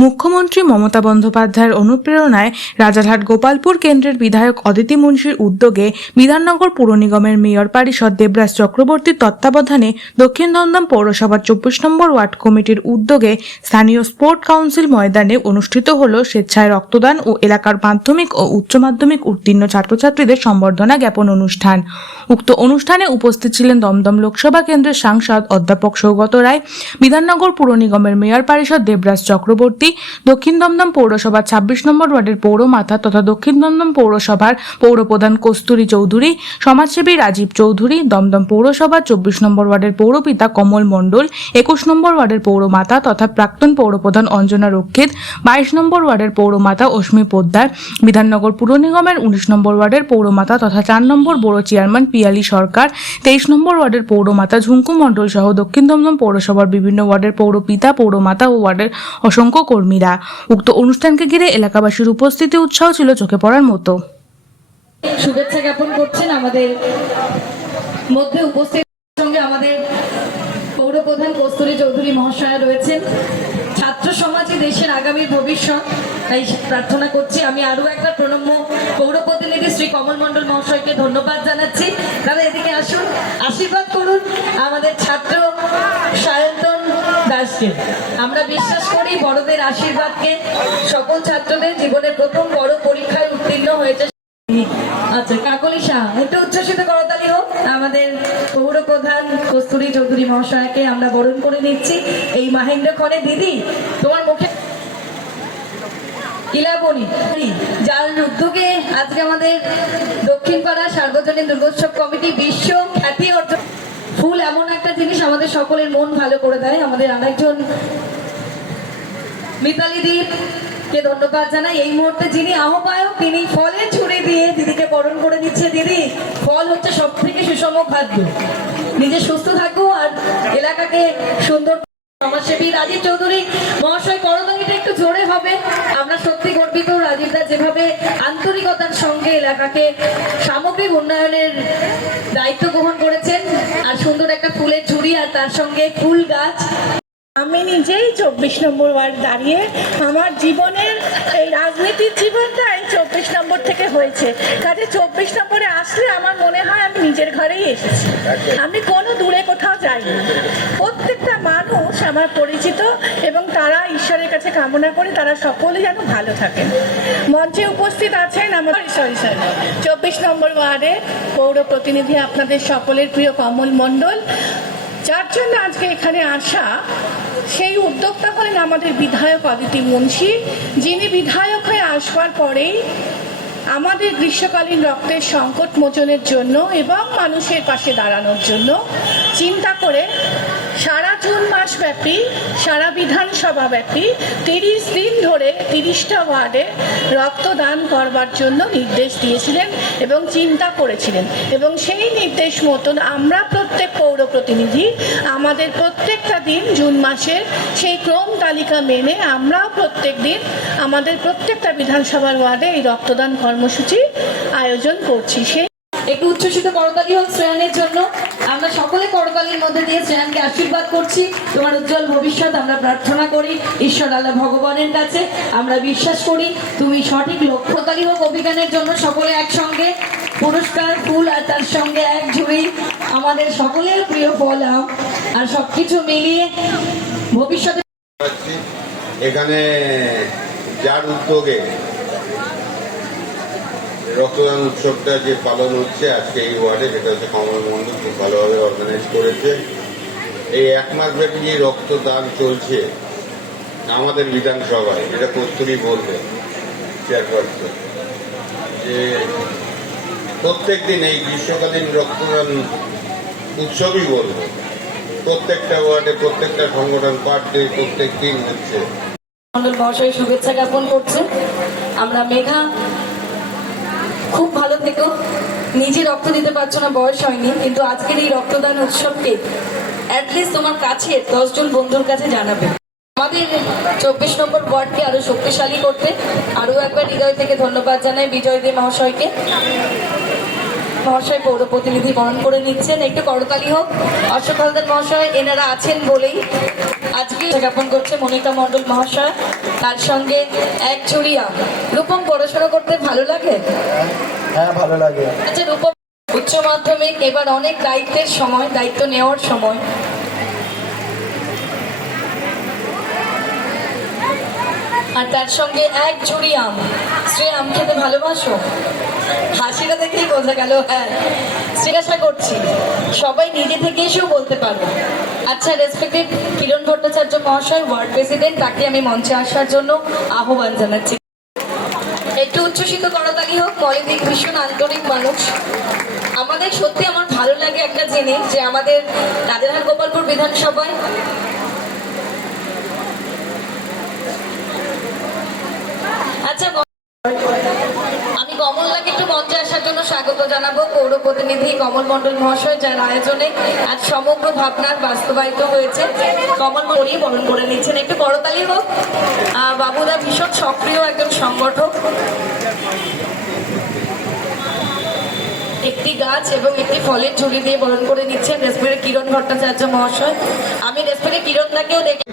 মুখ্যমন্ত্রী মমতা বন্দ্যোপাধ্যায়ের অনুপ্রেরণায় রাজারহাট গোপালপুর কেন্দ্রের বিধায়ক অদিতি মুন্সির উদ্যোগে বিধাননগর পুর নিগমের মেয়র পরিষদ দেবরাজ চক্রবর্তীর তত্ত্বাবধানে দক্ষিণ দমদম পৌরসভার চব্বিশ নম্বর ওয়ার্ড কমিটির উদ্যোগে স্থানীয় স্পোর্ট কাউন্সিল ময়দানে অনুষ্ঠিত হল স্বেচ্ছায় রক্তদান ও এলাকার মাধ্যমিক ও উচ্চ মাধ্যমিক উত্তীর্ণ ছাত্রছাত্রীদের সম্বর্ধনা জ্ঞাপন অনুষ্ঠান। উক্ত অনুষ্ঠানে উপস্থিত ছিলেন দমদম লোকসভা কেন্দ্রের সাংসদ অধ্যাপক সৌগত রায়, বিধাননগর পুর নিগমের মেয়র পরিষদ দেবরাজ চক্রবর্তী দক্ষিণ দমদম পৌরসভার ছাব্বিশ নম্বর ওয়ার্ডের পৌরমাতা তথা দক্ষিণ দমদম পৌরসভার পৌরপ্রধান কস্তুরী চৌধুরী, সমাজসেবী রাজীব চৌধুরী, দমদম পৌরসভার চব্বিশ নম্বর ওয়ার্ডের পৌরপিতা কমল মণ্ডল, একুশ নম্বর ওয়ার্ডের পৌরমাতা তথা প্রাক্তন পৌরপ্রধান অঞ্জনা রক্ষিত, বাইশ নম্বর ওয়ার্ডের পৌরমাতা অশ্মি পোদ্দার, বিধাননগর পুর নিগমের উনিশ নম্বর ওয়ার্ডের পৌরমাতা তথা চার নম্বর বড় চেয়ারম্যান পিয়ালি সরকার, তেইশ নম্বর ওয়ার্ডের পৌরমাতা ঝুঙ্কু মণ্ডল সহ দক্ষিণ দমদম পৌরসভার বিভিন্ন ওয়ার্ডের পৌরপিতা পৌরমাতা ও ওয়ার্ডের অসংখ্য কর্মীরা। উক্ত অনুষ্ঠানকে ঘিরে এলাকাবাসীর উপস্থিতি উৎসাহ ছিল চোখে পড়ার মতো। শুভেচ্ছা জ্ঞাপন করছেন আমাদের মধ্যে উপস্থিত সঙ্গে আমাদের পৌরপ্রধান কস্তুরী চৌধুরী মহাশয়া রয়েছেন। ছাত্র সমাজই দেশের আগামী ভবিষ্যৎ, তাই প্রার্থনা করছি। আমি আরও একবার প্রণম্য পৌর প্রতিনিধি শ্রী কমল মণ্ডল মহাশয়কে ধন্যবাদ জানাচ্ছি। দাদা এদিকে আসুন, আশীর্বাদ করুন আমাদের ছাত্র সায়ন্তন দাসকে আমরা বিশ্বাস করি বড়দের আশীর্বাদকে সকল ছাত্রদের জীবনের প্রথম বড় পরীক্ষায় উত্তীর্ণ হয়েছে আচ্ছা কাকলি শাহ, একটু উচ্ছ্বসিত করতালি হোক। আমাদের পৌর প্রধান কস্তুরী চৌধুরী মহাশয়কে আমরা বরণ করে নিচ্ছি। এই মাহেন্দ্র খনে দিদি, তোমার মুখে ইলাবনি যার উদ্যোগে আজকে আমাদের দক্ষিণ পাড়া সার্বজনীন দুর্গোৎসব কমিটি বিশ্ব খ্যাতি অর্জন ফুল এমন একটা জিনিস আমাদের সকলের মন ভালো করে দেয়। আমাদের আরেকজন মিতালি দ্বীপ কে ধন্যবাদ জানাই। এই মুহূর্তে যিনি আহ্বায়ক, তিনি ফলের ছুরি দিয়ে দিদিকে বরণ করে দিচ্ছে দিদি। ফল হচ্ছে সব থেকে সুষম খাদ্য। নিজে সুস্থ থাকো আর এলাকাকে সুন্দর সমাজসেবী রাজীব চৌধুরী, মহাশয় করদানিটা একটু জোরে হবে। আমরা সত্যি গর্বিত রাজীবদা যেভাবে আন্তরিকতার সঙ্গে এলাকাকে সামগ্রিক উন্নয়নের দায়িত্ব গ্রহণ করেছেন, আর সুন্দর একটা ফুলের ঝুড়ি আর তার সঙ্গে ফুল গাছ। আমি নিজেই চব্বিশ নম্বর ওয়ার্ড দাঁড়িয়ে আমার জীবনের এই রাজনীতির জীবনটা এই চব্বিশ নম্বর থেকে হয়েছে। কাজে চব্বিশ নম্বরে আসলে আমার মনে হয় আমি নিজের ঘরেই এসেছি। আমি কোনো দূরে কোথাও যাইনি। প্রত্যেকটা মানুষ আমার পরিচিত এবং তারা ঈশ্বরের কাছে কামনা করে তারা সকলেই যেন ভালো থাকেন। মঞ্চে উপস্থিত আছেন আমার চব্বিশ নম্বর ওয়ার্ডে পৌর প্রতিনিধি আপনাদের সকলের প্রিয় কমল মণ্ডল। যার জন্য আজকে এখানে আসা সেই উদ্যোক্তা হলেন আমাদের বিধায়ক অদিতি মুন্সি। যিনি বিধায়ক হয়ে আসবার পরেই আমাদের গ্রীষ্মকালীন রক্তের সংকট মোচনের জন্য এবং মানুষের পাশে দাঁড়ানোর জন্য চিন্তা করে সারা জুন মাস ব্যাপী, সারা বিধানসভা ব্যাপী তিরিশ দিন ধরে তিরিশটা ওয়ার্ডে রক্তদান করবার জন্য নির্দেশ দিয়েছিলেন এবং চিন্তা করেছিলেন। এবং সেই নির্দেশ মতন আমরা প্রত্যেক পৌর প্রতিনিধি আমাদের প্রত্যেকটা দিন জুন মাসের সেই ক্রম তালিকা মেনে আমরাও প্রত্যেক দিন আমাদের প্রত্যেকটা বিধানসভার ওয়ার্ডে এই রক্তদান কর্মসূচি আয়োজন করছি। সেই একটু উচ্ছ্বসিত করতালি হোক শ্রেয়ানের জন্য। আমরা সকলে করতালির মধ্যে দিয়ে শ্রেয়ানকে আশীর্বাদ করছি। তোমার উজ্জ্বল ভবিষ্যৎ আমরা প্রার্থনা করি ঈশ্বর আল্লাহ ভগবানের কাছে। আমরা বিশ্বাস করি তুমি সঠিক লক্ষ্য করতালি হোক অভিজ্ঞানের জন্য সকলে একসঙ্গে। পুরস্কার, ফুল আর তার সঙ্গে এক ঝুড়ি। আমাদের সকলের প্রিয় ফল, আম আর সবকিছু মিলিয়ে ভবিষ্যতে এখানে যার উদ্যোগে রক্তদান উৎসবটা যে পালন হচ্ছে আজকে এই ওয়ার্ডে, সেটা হচ্ছে কমল মন্ডল খুব ভালোভাবে অর্গানাইজ করেছে। এই এক মাস ব্যাপী যে রক্তদান চলছে আমাদের বিধানসভায়, এটা কস্তুরি বলবে চেয়ারপারসন যে প্রত্যেক দিন এই গ্রীষ্মকালীন রক্তদান উৎসবই বলব। প্রত্যেকটা ওয়ার্ডে প্রত্যেকটা সংগঠন পার ডে প্রত্যেক দিন হচ্ছে। মন্ডল মহাশয় শুভেচ্ছা জ্ঞাপন করছে। আমরা মেঘা খুব ভালো থেকো নিজে রক্ত দিতে পারছ না, বয়স হয়নি, কিন্তু আজকের এই রক্তদান উৎসবকে অ্যাটলিস্ট তোমার কাছে দশজন বন্ধুর কাছে জানাবে। আমাদের চব্বিশ নম্বর ওয়ার্ডকে আরও শক্তিশালী করতে আরও একবার হৃদয় থেকে ধন্যবাদ জানাই বিজয় দে মহাশয়কে। মহাশয় পৌর প্রতিনিধি বরণ করে নিচ্ছেন। একটু করতালি হোক। অশোক হালদার মহাশয় এনারা আছেন বলেই আজকে জ্ঞাপন করছে মনিকা মণ্ডল মহাশয়। তার সঙ্গে এক চুরিয়া রূপম পড়াশোনা করতে ভালো লাগে? হ্যাঁ ভালো লাগে। আচ্ছা রূপম উচ্চ মাধ্যমিক এবার অনেক দায়িত্বের সময় দায়িত্ব নেওয়ার সময়। আর তার সঙ্গে এক ঝুড়ি আম। শ্রী আম খেতে ভালোবাসো? হাসিটা দেখেই বোঝা গেল হ্যাঁ জিজ্ঞাসা করছি, সবাই নিজে থেকে এসেও বলতে আচ্ছা রেসপেক্টেড কিরণ ভট্টাচার্য মহাশয় ওয়ার্ড প্রেসিডেন্ট তাকে আমি মঞ্চে আসার জন্য আহ্বান জানাচ্ছি। একটু হোক মলিদিক ভীষণ আন্তরিক মানুষ। আমাদের সত্যি আমার ভালো লাগে একটা জিনিস যে আমাদের রাজারহাট গোপালপুর বিধানসভায় আচ্ছা আমি কমলদাকে একটু মঞ্চে আসার জন্য স্বাগত জানাব। পৌর প্রতিনিধি কমল মণ্ডল মহাশয়, যার আয়োজনে আজ সমগ্র ভাবনার বাস্তবায়িত হয়েছে। কমল মরি বরণ করে নিচ্ছেন। একটু করতালি হোক। বাবুদা ভীষণ সক্রিয় একজন সংগঠক। একটি গাছ এবং একটি ফলের ঝুলি দিয়ে বরণ করে নিচ্ছেন রেসপেক্টে কিরণ ভট্টাচার্য মহাশয়। আমি রেসপেক্টে কিরণদাকেও দেখে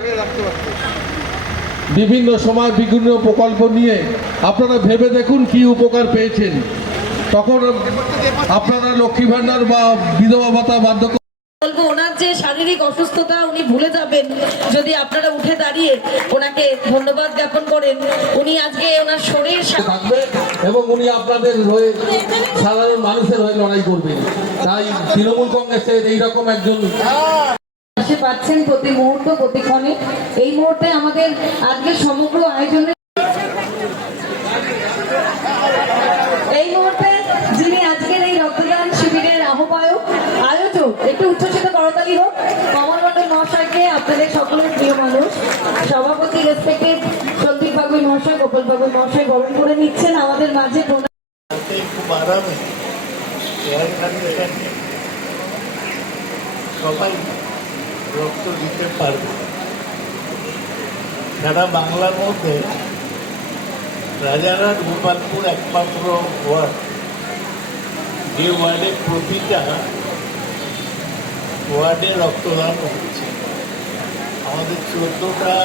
বিভিন্ন সময় বিভিন্ন প্রকল্প নিয়ে আপনারা ভেবে দেখুন কি উপকার পেয়েছেন। তখন আপনারা লক্ষ্মী ভাণ্ডার বা বিধবা ভাতা বার্ধক্য বলব ওনার যে শারীরিক অসুস্থতা উনি ভুলে যাবেন। যদি আপনারা উঠে দাঁড়িয়ে ওনাকে ধন্যবাদ জ্ঞাপন করেন উনি আজকে ওনার শরীর থাকবে এবং উনি আপনাদের হয়ে সাধারণ মানুষের হয়ে লড়াই করবেন। তাই তৃণমূল কংগ্রেসের এইরকম একজন পাশে পাচ্ছেন প্রতি মুহূর্ত প্রতিক্ষণে এই মুহূর্তে আমাদের আজকে সমগ্র আয়োজনে এই মুহূর্তে যিনি আজকের এই রক্তদান শিবিরের আহ্বায়ক, আয়োজক, একটু উচ্ছ্বসিত করতালি হোক। কমল মন্ডল মহাশয়কে আপনাদের সকলের প্রিয় মানুষ, সভাপতি রেসপেক্টেড সন্দীপ বাবু মহাশয়, গোপাল বাবু মহাশয় বরণ করে নিচ্ছেন আমাদের মাঝে খুব সবাই রক্ত দিতে পারবে। সারা বাংলার মধ্যে রাজারহাট গোপালপুর একমাত্র ওয়ার্ড। যে ওয়ার্ডে প্রতিটা ওয়ার্ডে রক্তদান হচ্ছে। আমাদের চোদ্দোটা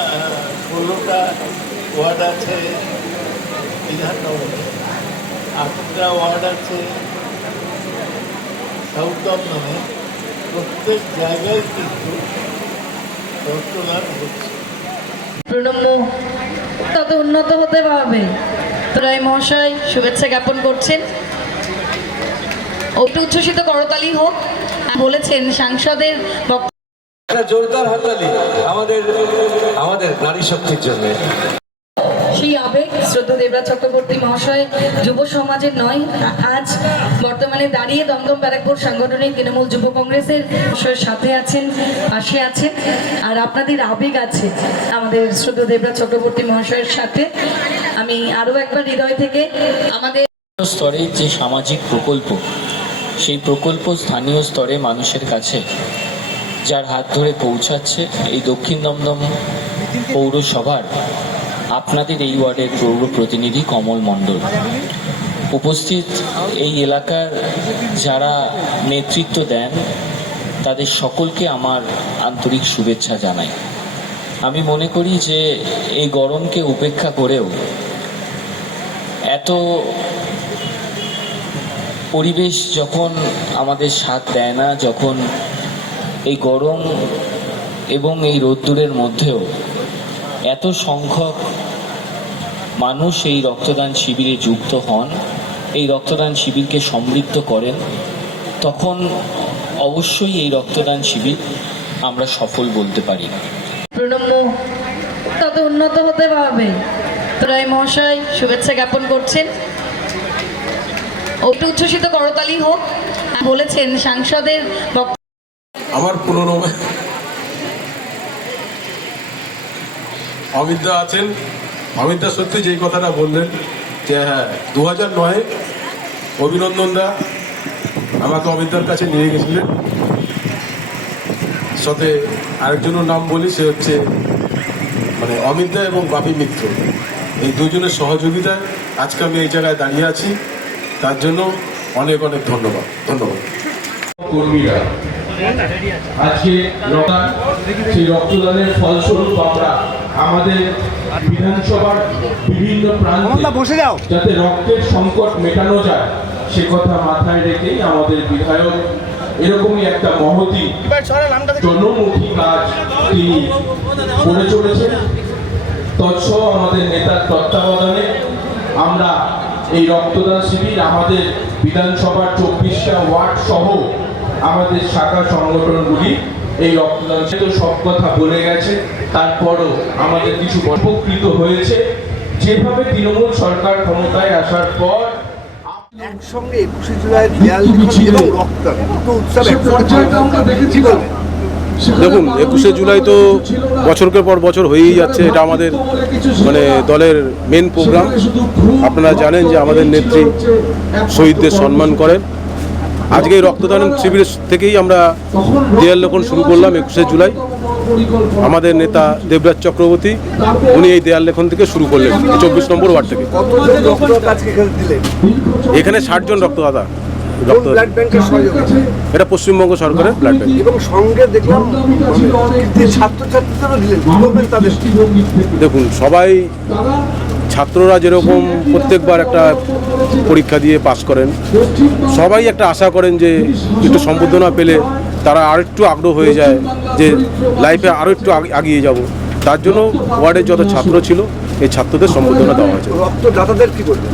ষোলোটা ওয়ার্ড আছে বিধাননগরে আটটা ওয়ার্ড আছে সাউথ নামে। প্রত্যেক জায়গায় কিন্তু হচ্ছে। প্রণম্য তত উন্নত হতে পারবে। রায় মহাশয় শুভেচ্ছা জ্ঞাপন করছেন। একটু উচ্ছ্বসিত করতালি হোক বলেছেন সাংসদের বক্তব্য জোরদার হাততালি। আমাদের আমাদের নারী শক্তির জন্য। সেই আবেগ শ্রদ্ধা দেবরাজ চক্রবর্তী মহাশয়, যুব সমাজের নয়, আজ বর্তমানে দাঁড়িয়ে দমদম ব্যারাকপুর সাংগঠনিক তৃণমূল যুব কংগ্রেসের সাথে আছেন, পাশে আছেন, আর আপনাদের আবেগ আছে আমাদের শ্রদ্ধা দেবরাজ চক্রবর্তী মহাশয়ের সাথে। আমি আরও একবার হৃদয় থেকে আমাদের স্তরে যে সামাজিক প্রকল্প, সেই প্রকল্প স্থানীয় স্তরে মানুষের কাছে, যার হাত ধরে পৌঁছাচ্ছে এই দক্ষিণ দমদম পৌরসভার আপনাদের এই ওয়ার্ডের পৌর প্রতিনিধি কমল মণ্ডল। উপস্থিত এই এলাকার যারা নেতৃত্ব দেন, তাদের সকলকে আমার আন্তরিক শুভেচ্ছা জানাই। আমি মনে করি যে এই গরমকে উপেক্ষা করেও এত পরিবেশ যখন আমাদের সাথ দেয় না, যখন এই গরম এবং এই রোদ্দুরের মধ্যেও এত সংখ্যক মানুষ এই রক্তদান শিবিরে যুক্ত হন এই রক্তদান শিবিরকে সমৃদ্ধ করেন তখন অবশ্যই এই রক্তদান শিবির আমরা সফল বলতে পারি। প্রণম্য। তত উন্নত হতে পারবে রায় মহাশয় শুভেচ্ছা জ্ঞাপন করছেন। একটু উচ্ছ্বসিত করতালি হোক। বলেছেন সাংসদের আমার পুরনো অমিতদা আছেন। অমিতদা সত্যি যেই কথাটা বললেন, যে হ্যাঁ দু হাজার নয় অভিনন্দন দা আমাকে অমিতদার কাছে নিয়ে গেছিলেন। সাথে আরেকজনের নাম বলি, সে হচ্ছে মানে অমিতদা এবং বাপি মিত্র। এই দুজনের সহযোগিতায় আজকে আমি এই জায়গায় দাঁড়িয়ে আছি। তার জন্য অনেক অনেক ধন্যবাদ। ধন্যবাদ। কর্মীরা, আজকে রক্তদানের ফলস্বরূপ আমরা আমাদের বিধানসভার বিভিন্ন প্রান্তে বসে যাও। যাতে রক্তের সংকট মেটানো যায় সে কথা মাথায় রেখেই আমাদের বিধায়ক এরকমই একটা মহতি জনমুখী কাজ তিনি করে চলেছেন। তৎসহ আমাদের নেতার তত্ত্বাবধানে আমরা এই রক্তদান শিবির আমাদের বিধানসভার চব্বিশটা ওয়ার্ড সহ আমাদের শাখা সংগঠনগুলি এই রক্তদান সে তো সব কথা বলে গেছে। তারপরও আমাদের কিছু উপকৃত হয়েছে। যেভাবে তৃণমূল সরকার ক্ষমতায় আসার পর একসঙ্গে একুশে জুলাই রক্তদান উৎসব দেখুন একুশে জুলাই তো বছরকে পর বছর হয়েই যাচ্ছে এটা আমাদের মানে দলের মেন প্রোগ্রাম আপনারা জানেন যে আমাদের নেত্রী শহীদদের সম্মান করেন আজকে এই রক্তদান শিবির থেকেই আমরা দেয়াল লেখন শুরু করলাম একুশে জুলাই। আমাদের নেতা দেবরাজ চক্রবর্তী উনি এই দেয়াল লেখন থেকে শুরু করলেন চব্বিশ নম্বর ওয়ার্ড থেকে। এখানে ষাট জন রক্তদাতা রক্ত এটা পশ্চিমবঙ্গ সরকারের ব্লাড ব্যাংক এবং সঙ্গে দেখলাম দেখুন সবাই ছাত্ররা যেরকম প্রত্যেকবার একটা পরীক্ষা দিয়ে পাশ করেন। সবাই একটা আশা করেন যে একটু সম্বোধনা পেলে তারা আরেকটু আগ্রহ হয়ে যায় যে লাইফে আরও একটু আগ- এগিয়ে যাব। তার জন্য ওয়ার্ডের যত ছাত্র ছিল এই ছাত্রদের সম্বোধনা দেওয়া হয়েছে। রক্তদাতাদের কি বলবেন?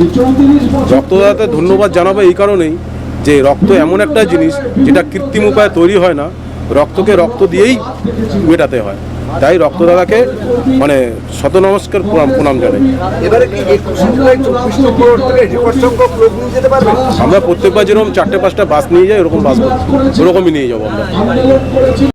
রক্তদাতা ধন্যবাদ জানাব এই কারণেই যে রক্ত এমন একটা জিনিস যেটা কৃত্রিম উপায়ে তৈরি হয় না রক্তকে রক্ত দিয়েই মেটাতে হয়। তাই রক্তদাতাকে মানে শত নমস্কার প্রণাম প্রণাম জানাই। আমরা প্রত্যেকবার যেরকম চারটে পাঁচটা বাস নিয়ে যাই ওরকম বাস ওরকমই নিয়ে যাব আমরা।